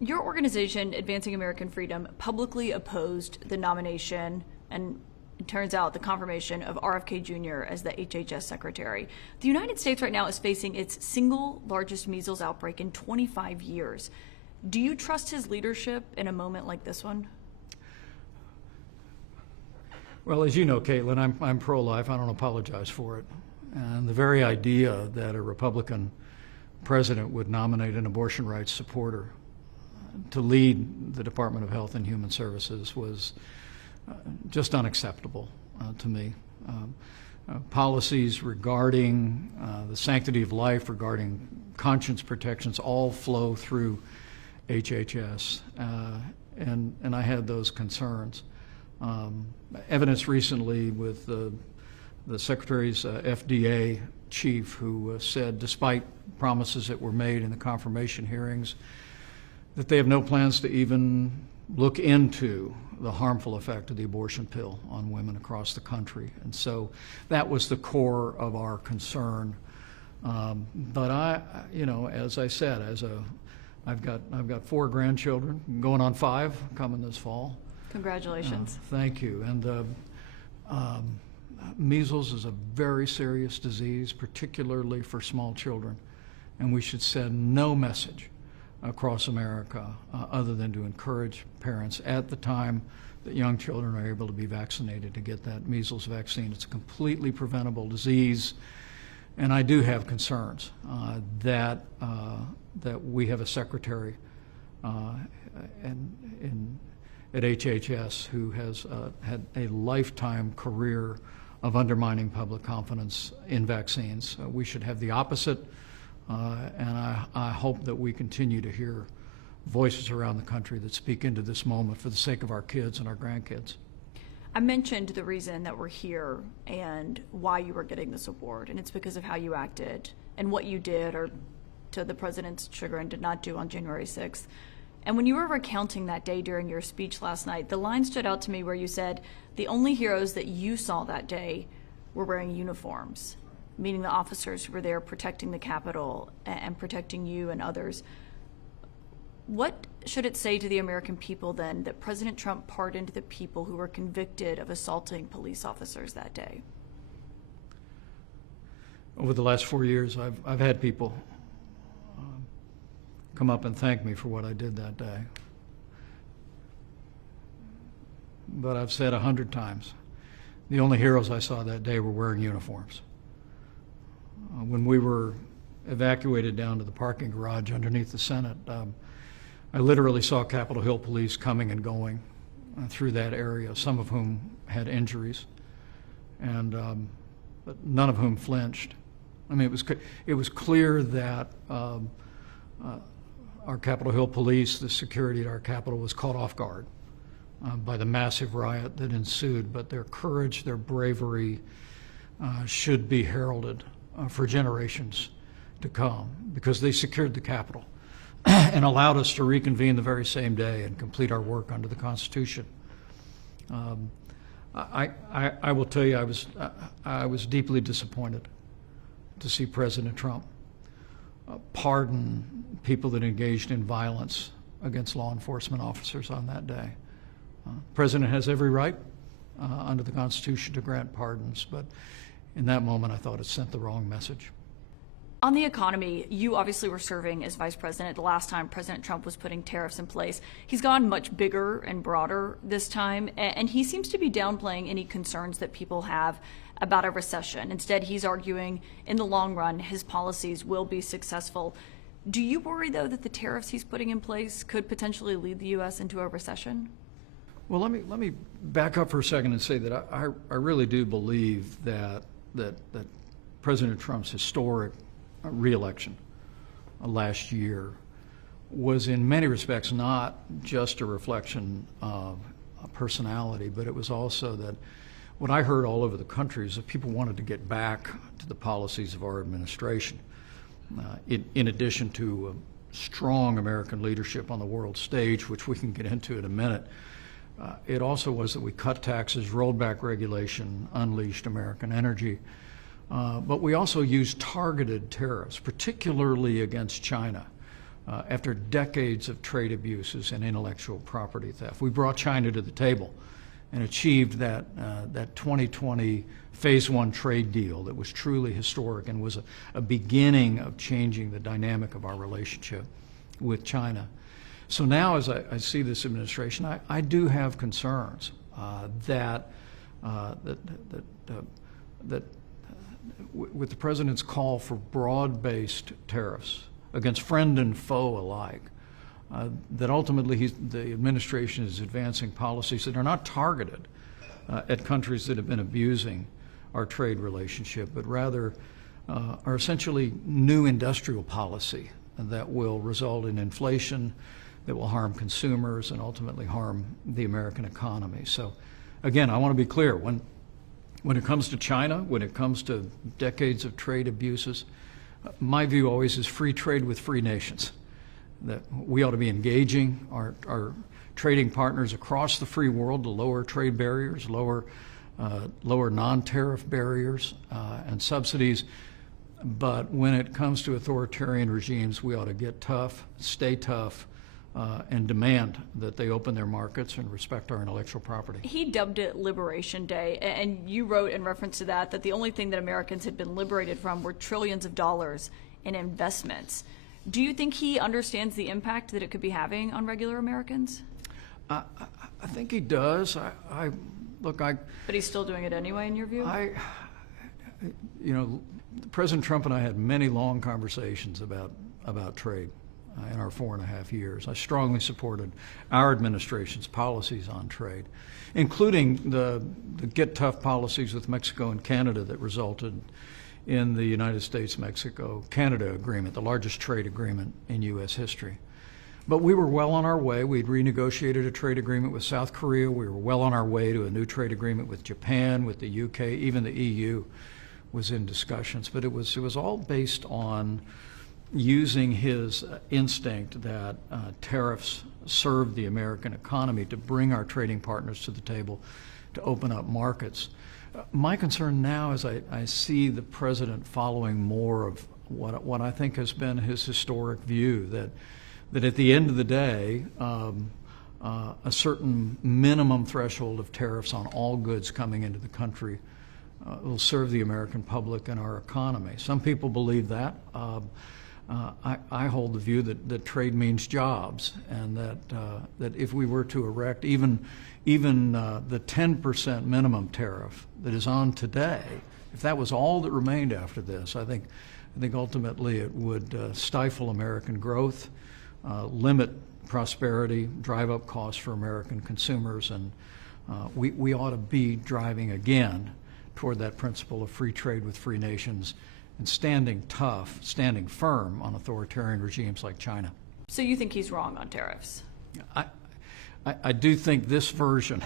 Your organization, Advancing American Freedom, publicly opposed the nomination and, it turns out, the confirmation of RFK Jr. as the HHS Secretary. The United States right now is facing its single largest measles outbreak in 25 years. Do you trust his leadership in a moment like this one? Well, as you know, Caitlin, I'm pro-life. I don't apologize for it. And the very idea that a Republican president would nominate an abortion rights supporter to lead the Department of Health and Human Services was just unacceptable to me. Policies regarding the sanctity of life, regarding conscience protections, all flow through HHS, and I had those concerns. Evidence recently with the Secretary's FDA chief, who said, despite promises that were made in the confirmation hearings, that they have no plans to even look into the harmful effect of the abortion pill on women across the country. And so that was the core of our concern. But as I said, I've got 4 grandchildren, going on 5, coming this fall. Congratulations. Thank you. And measles is a very serious disease, particularly for small children, and we should send no message across America other than to encourage parents at the time that young children are able to be vaccinated to get that measles vaccine. It's a completely preventable disease, and I do have concerns that we have a secretary at HHS who has had a lifetime career of undermining public confidence in vaccines. We should have the opposite, and I hope that we continue to hear voices around the country that speak into this moment for the sake of our kids and our grandkids. I mentioned the reason that we're here and why you were getting this award, and it's because of how you acted and what you did, or to the president's chagrin, did not do on January 6th. And when you were recounting that day during your speech last night, the line stood out to me where you said the only heroes that you saw that day were wearing uniforms, meaning the officers who were there protecting the Capitol and protecting you and others. What should it say to the American people then that President Trump pardoned the people who were convicted of assaulting police officers that day? Over the last 4 years, I've had people come up and thank me for what I did that day. But I've said 100 times, the only heroes I saw that day were wearing uniforms. When we were evacuated down to the parking garage underneath the Senate, I literally saw Capitol Hill police coming and going through that area, some of whom had injuries, and but none of whom flinched. I mean, it was clear that our Capitol Hill police, the security at our Capitol, was caught off guard by the massive riot that ensued, but their courage, their bravery should be heralded for generations to come, because they secured the Capitol and allowed us to reconvene the very same day and complete our work under the Constitution. I will tell you, I was deeply disappointed to see President Trump pardon people that engaged in violence against law enforcement officers on that day. The President has every right under the Constitution to grant pardons, but in that moment I thought it sent the wrong message. On the economy, you obviously were serving as vice president the last time President Trump was putting tariffs in place. He's gone much bigger and broader this time, and he seems to be downplaying any concerns that people have about a recession. Instead, he's arguing in the long run his policies will be successful. Do you worry, though, that the tariffs he's putting in place could potentially lead the U.S. into a recession? Well, let me back up for a second and say that I really do believe that President Trump's historic re-election last year was in many respects not just a reflection of a personality, but it was also that what I heard all over the country is that people wanted to get back to the policies of our administration. In addition to strong American leadership on the world stage, which we can get into in a minute, it also was that we cut taxes, rolled back regulation, unleashed American energy. But we also used targeted tariffs, particularly against China, after decades of trade abuses and intellectual property theft. We brought China to the table and achieved that 2020 Phase 1 trade deal that was truly historic and was a beginning of changing the dynamic of our relationship with China. So now, as I see this administration, I do have concerns that with the president's call for broad-based tariffs against friend and foe alike, that ultimately the administration is advancing policies that are not targeted at countries that have been abusing our trade relationship, but rather are essentially new industrial policy that will result in inflation, that will harm consumers and ultimately harm the American economy. So again, I want to be clear, when it comes to China, when it comes to decades of trade abuses, my view always is free trade with free nations, that we ought to be engaging our trading partners across the free world to lower trade barriers, lower non-tariff barriers and subsidies. But when it comes to authoritarian regimes, we ought to get tough, stay tough, and demand that they open their markets and respect our intellectual property. He dubbed it Liberation Day, and you wrote in reference to that the only thing that Americans had been liberated from were trillions of dollars in investments. Do you think he understands the impact that it could be having on regular Americans? I think he does. But he's still doing it anyway, in your view? President Trump and I had many long conversations about trade in our 4.5 years. I strongly supported our administration's policies on trade, including the get tough policies with Mexico and Canada that resulted in the United States-Mexico-Canada agreement, the largest trade agreement in U.S. history. But we were well on our way. We'd renegotiated a trade agreement with South Korea. We were well on our way to a new trade agreement with Japan, with the UK, even the EU was in discussions. But it was all based on using his instinct that tariffs serve the American economy to bring our trading partners to the table, to open up markets. My concern now is I see the president following more of what I think has been his historic view, that at the end of the day, a certain minimum threshold of tariffs on all goods coming into the country will serve the American public and our economy. Some people believe that. I hold the view that trade means jobs, and that if we were to erect even the 10% minimum tariff that is on today, if that was all that remained after this, I think ultimately it would stifle American growth, limit prosperity, drive up costs for American consumers, and we ought to be driving again toward that principle of free trade with free nations and standing tough, standing firm on authoritarian regimes like China. So you think he's wrong on tariffs? I do think this version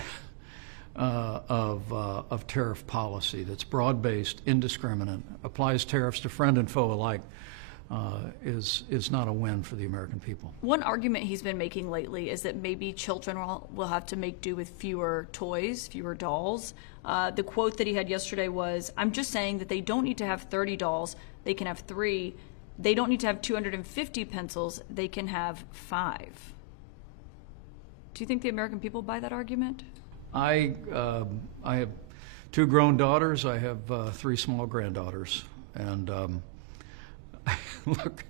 of tariff policy that's broad-based, indiscriminate, applies tariffs to friend and foe alike, is not a win for the American people. One argument he's been making lately is that maybe children will have to make do with fewer toys, fewer dolls. The quote that he had yesterday was, "I'm just saying that they don't need to have 30 dolls, they can have 3. They don't need to have 250 pencils, they can have 5. Do you think the American people buy that argument? I have 2 grown daughters. I have 3 small granddaughters. And look,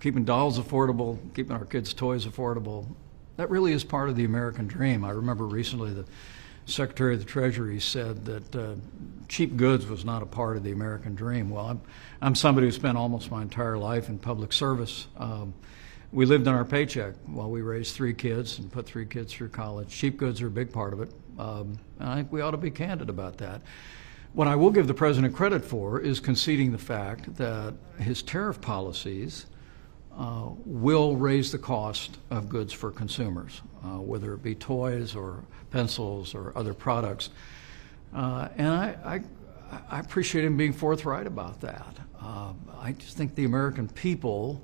keeping dolls affordable, keeping our kids' toys affordable, that really is part of the American dream. I remember recently the Secretary of the Treasury said that cheap goods was not a part of the American dream. Well, I'm somebody who spent almost my entire life in public service. We lived on our paycheck while we raised 3 kids and put 3 kids through college. Cheap goods are a big part of it. And I think we ought to be candid about that. What I will give the president credit for is conceding the fact that his tariff policies will raise the cost of goods for consumers, whether it be toys or pencils or other products. And I appreciate him being forthright about that. I just think the American people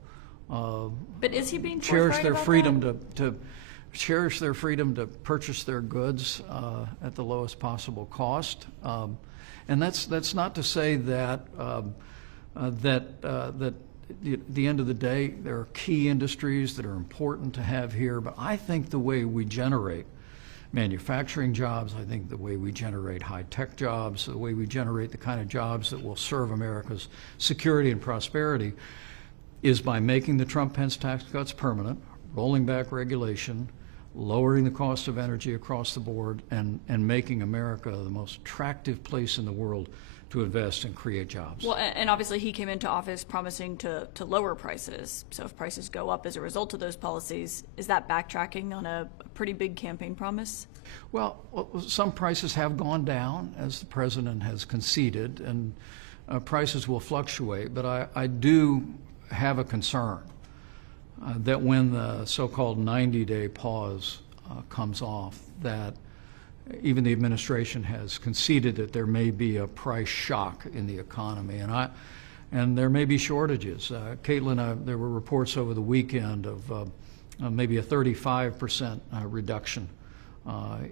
but is he being cherish forthright their about freedom that? to cherish their freedom to purchase their goods at the lowest possible cost. And that's not to say that at the end of the day, there are key industries that are important to have here, but I think the way we generate manufacturing jobs, I think the way we generate high-tech jobs, the way we generate the kind of jobs that will serve America's security and prosperity is by making the Trump-Pence tax cuts permanent, rolling back regulation, lowering the cost of energy across the board, and making America the most attractive place in the world to invest and create jobs. Well, and obviously he came into office promising to lower prices. So if prices go up as a result of those policies, is that backtracking on a pretty big campaign promise? Well, some prices have gone down, as the president has conceded, and prices will fluctuate. But I do have a concern that when the so-called 90-day pause comes off, that even the administration has conceded that there may be a price shock in the economy, and there may be shortages. Caitlin, there were reports over the weekend of maybe a 35% reduction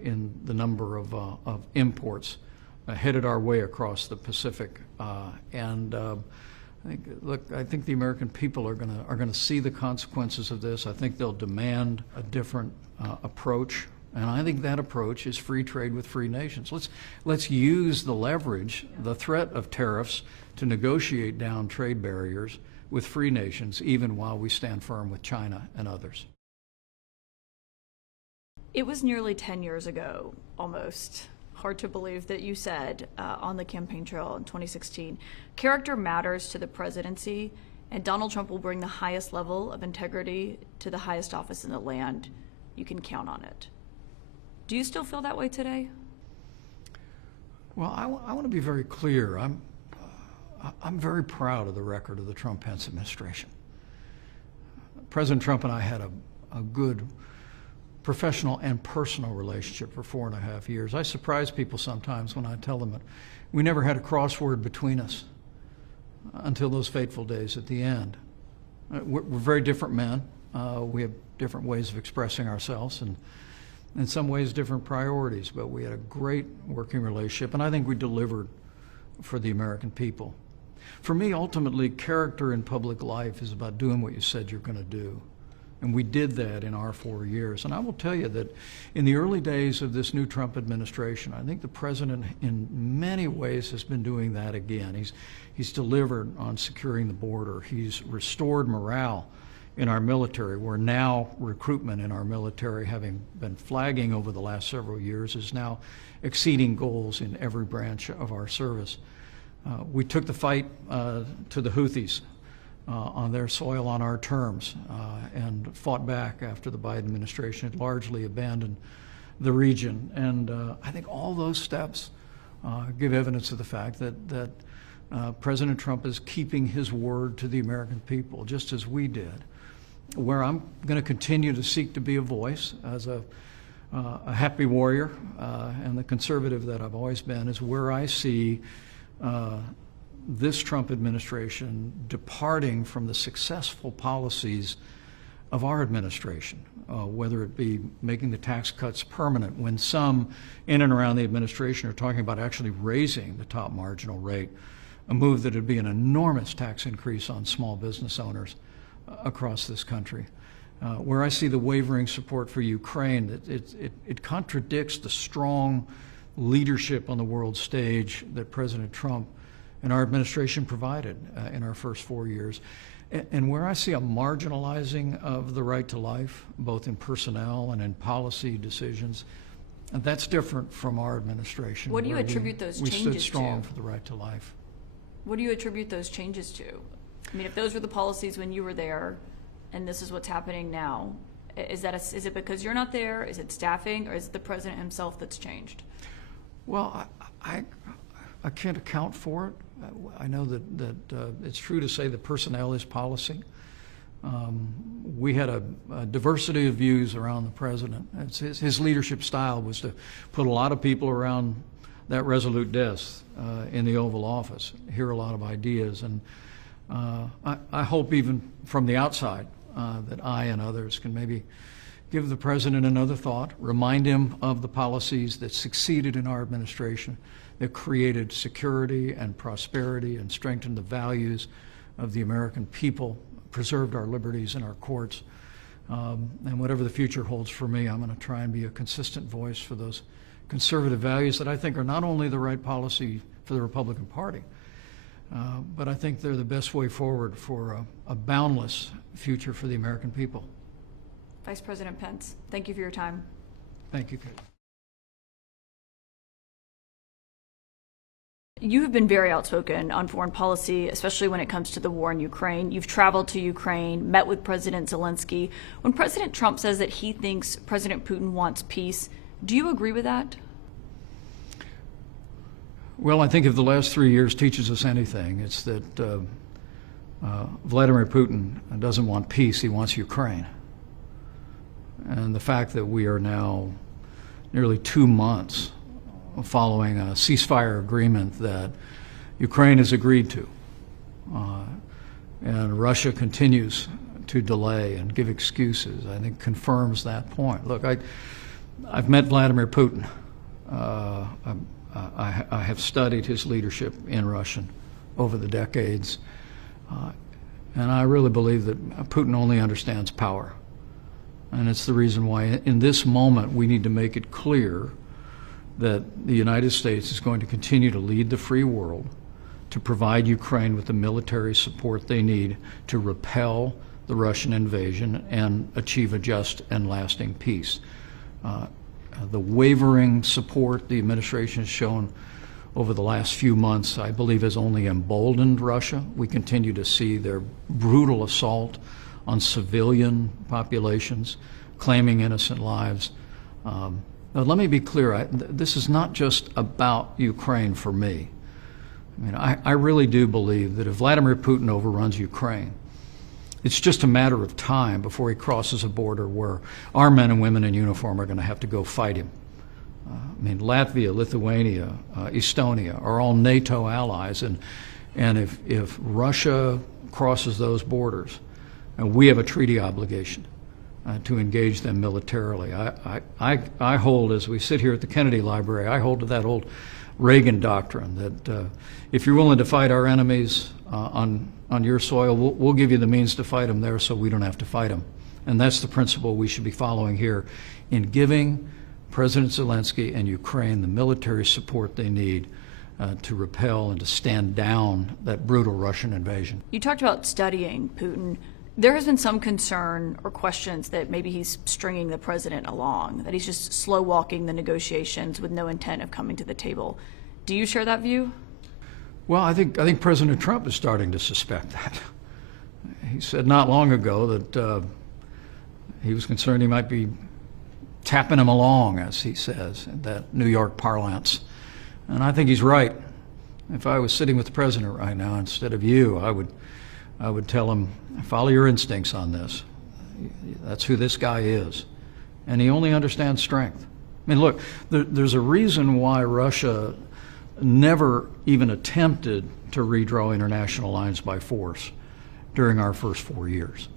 in the number of imports headed our way across the Pacific. I think the American people are going to see the consequences of this. I think they'll demand a different approach. And I think that approach is free trade with free nations. Let's use the leverage, the threat of tariffs, to negotiate down trade barriers with free nations, even while we stand firm with China and others. It was nearly 10 years ago, almost. Hard to believe that you said on the campaign trail in 2016, character matters to the presidency, and Donald Trump will bring the highest level of integrity to the highest office in the land. You can count on it. Do you still feel that way today? Well, I want to be very clear. I'm very proud of the record of the Trump-Pence administration. President Trump and I had a good professional and personal relationship for 4.5 years. I surprise people sometimes when I tell them that we never had a crossword between us until those fateful days at the end. We're very different men. We have different ways of expressing ourselves, and in some ways different priorities, but we had a great working relationship, and I think we delivered for the American people. For me, ultimately, character in public life is about doing what you said you're going to do. And we did that in our 4 years. And I will tell you that in the early days of this new Trump administration, I think the president in many ways has been doing that again. He's delivered on securing the border. He's restored morale in our military, where now recruitment in our military, having been flagging over the last several years, is now exceeding goals in every branch of our service. We took the fight to the Houthis on their soil on our terms and fought back after the Biden administration had largely abandoned the region. And I think all those steps give evidence of the fact that President Trump is keeping his word to the American people, just as we did. Where I'm going to continue to seek to be a voice as a happy warrior and the conservative that I've always been is where I see this Trump administration departing from the successful policies of our administration, whether it be making the tax cuts permanent, when some in and around the administration are talking about actually raising the top marginal rate, a move that would be an enormous tax increase on small business owners across this country. Where I see the wavering support for Ukraine, it contradicts the strong leadership on the world stage that President Trump and our administration provided in our first 4 years. And where I see a marginalizing of the right to life, both in personnel and in policy decisions, and that's different from our administration. What do you attribute those changes to? We stood strong for the right to life. What do you attribute those changes to? I mean, if those were the policies when you were there, and this is what's happening now, is it because you're not there? Is it staffing, or is it the president himself that's changed? Well, I can't account for it. I know that it's true to say that personnel is policy. We had a diversity of views around the president. His leadership style was to put a lot of people around that resolute desk in the Oval Office, hear a lot of ideas, and I hope even from the outside that I and others can maybe give the president another thought, remind him of the policies that succeeded in our administration, that created security and prosperity and strengthened the values of the American people, preserved our liberties and our courts. And whatever the future holds for me, I'm going to try and be a consistent voice for those conservative values that I think are not only the right policy for the Republican Party, but I think they're the best way forward for a boundless future for the American people. Vice President Pence, thank you for your time. Thank you, Kate. You have been very outspoken on foreign policy, especially when it comes to the war in Ukraine. You've traveled to Ukraine, met with President Zelensky. When President Trump says that he thinks President Putin wants peace, do you agree with that? Well, I think if the last 3 years teaches us anything, it's that Vladimir Putin doesn't want peace, he wants Ukraine. And the fact that we are now nearly 2 months following a ceasefire agreement that Ukraine has agreed to, and Russia continues to delay and give excuses, I think confirms that point. Look, I've met Vladimir Putin. I have studied his leadership in Russia over the decades, and I really believe that Putin only understands power. And it's the reason why in this moment we need to make it clear that the United States is going to continue to lead the free world to provide Ukraine with the military support they need to repel the Russian invasion and achieve a just and lasting peace. The wavering support the administration has shown over the last few months, I believe, has only emboldened Russia. We continue to see their brutal assault on civilian populations, claiming innocent lives. Now, let me be clear, this is not just about Ukraine for me. I mean, I really do believe that if Vladimir Putin overruns Ukraine, it's just a matter of time before he crosses a border where our men and women in uniform are going to have to go fight him. I mean, Latvia, Lithuania, Estonia are all NATO allies, and if Russia crosses those borders, we have a treaty obligation to engage them militarily. I hold, as we sit here at the Kennedy Library, I hold to that old Reagan doctrine that if you're willing to fight our enemies on your soil, we'll give you the means to fight them there so we don't have to fight them. And that's the principle we should be following here in giving President Zelensky and Ukraine the military support they need to repel and to stand down that brutal Russian invasion. You talked about studying Putin. There has been some concern or questions that maybe he's stringing the president along, that he's just slow walking the negotiations with no intent of coming to the table. Do you share that view? Well, I think President Trump is starting to suspect that. He said not long ago that he was concerned he might be tapping him along, as he says, in that New York parlance. And I think he's right. If I was sitting with the president right now instead of you, I would tell him, follow your instincts on this. That's who this guy is. And he only understands strength. I mean, look, there's a reason why Russia never even attempted to redraw international lines by force during our first 4 years.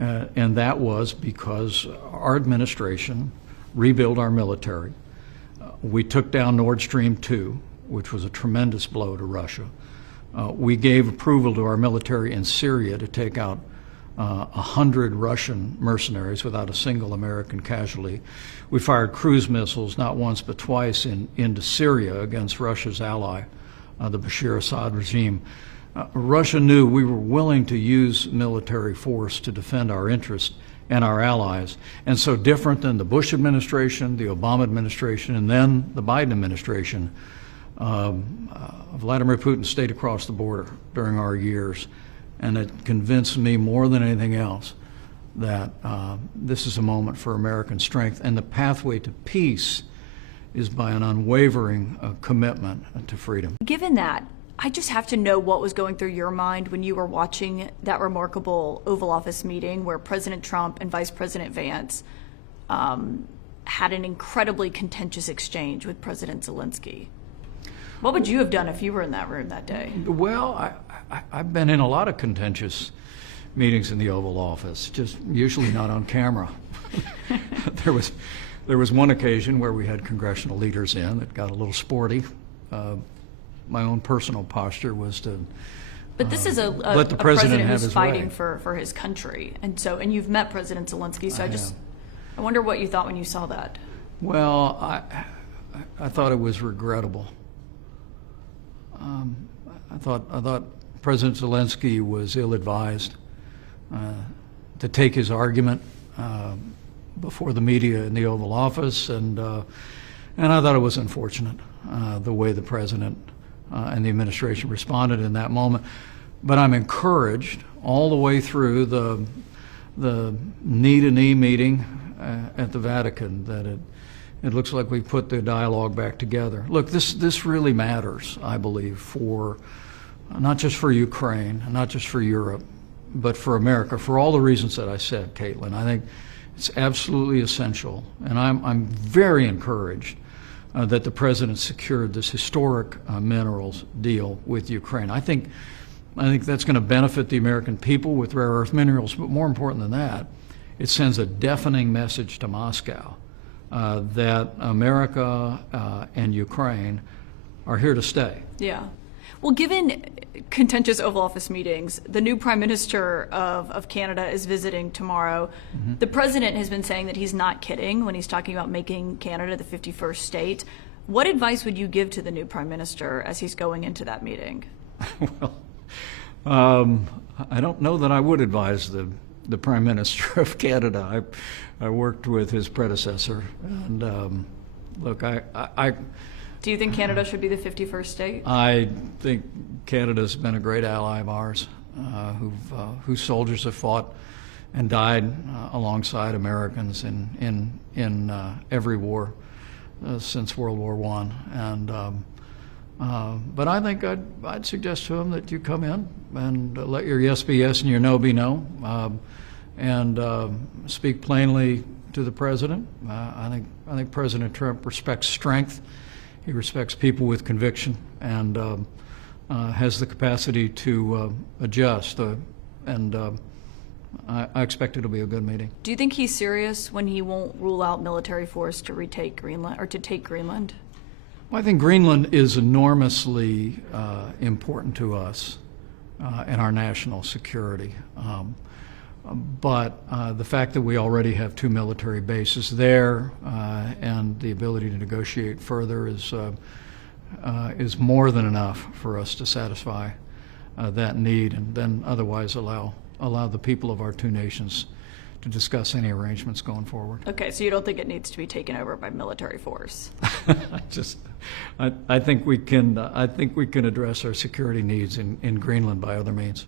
And that was because our administration rebuilt our military. We took down Nord Stream 2, which was a tremendous blow to Russia. We gave approval to our military in Syria to take out 100 Russian mercenaries without a single American casualty. We fired cruise missiles not once but twice into Syria against Russia's ally, the Bashar Assad regime. Russia knew we were willing to use military force to defend our interests and our allies. And so different than the Bush administration, the Obama administration, and then the Biden administration, Vladimir Putin stayed across the border during our years. And it convinced me more than anything else that this is a moment for American strength. And the pathway to peace is by an unwavering commitment to freedom. Given that, I just have to know what was going through your mind when you were watching that remarkable Oval Office meeting where President Trump and Vice President Vance had an incredibly contentious exchange with President Zelensky. What would you have done if you were in that room that day? Well, I've been in a lot of contentious meetings in the Oval Office, just usually not on camera. There was one occasion where we had congressional leaders in that got a little sporty. My own personal posture was to But this is let the a president have who's his fighting way. for his country, and you've met President Zelensky, so I wonder what you thought when you saw that. Well, I thought it was regrettable. I thought President Zelensky was ill-advised to take his argument before the media in the Oval Office, and I thought it was unfortunate the way the president and the administration responded in that moment. But I'm encouraged all the way through the knee-to-knee meeting at the Vatican that it looks like we put the dialogue back together. Look, this really matters, I believe, for not just for Ukraine, not just for Europe, but for America, for all the reasons that I said, Caitlin. I think it's absolutely essential, and I'm very encouraged that the president secured this historic minerals deal with Ukraine. I think that's going to benefit the American people with rare earth minerals, but more important than that, it sends a deafening message to Moscow that America and Ukraine are here to stay. Yeah. Well, given contentious Oval Office meetings, the new Prime Minister of Canada is visiting tomorrow. Mm-hmm. The President has been saying that he's not kidding when he's talking about making Canada the 51st state. What advice would you give to the new Prime Minister as he's going into that meeting? Well, I don't know that I would advise the Prime Minister of Canada. I worked with his predecessor, and look, Do you think Canada should be the 51st state? I think Canada's been a great ally of ours, whose soldiers have fought and died alongside Americans in every war since World War I. And but I think I'd suggest to him that you come in and let your yes be yes and your no be no, and speak plainly to the president. I think President Trump respects strength. He respects people with conviction and has the capacity to adjust. I expect it'll be a good meeting. Do you think he's serious when he won't rule out military force to retake Greenland or to take Greenland? Well, I think Greenland is enormously important to us and our national security. But the fact that we already have 2 military bases there and the ability to negotiate further is more than enough for us to satisfy that need, and then otherwise allow the people of our 2 nations to discuss any arrangements going forward. Okay, so you don't think it needs to be taken over by military force? I think we can address our security needs in Greenland by other means.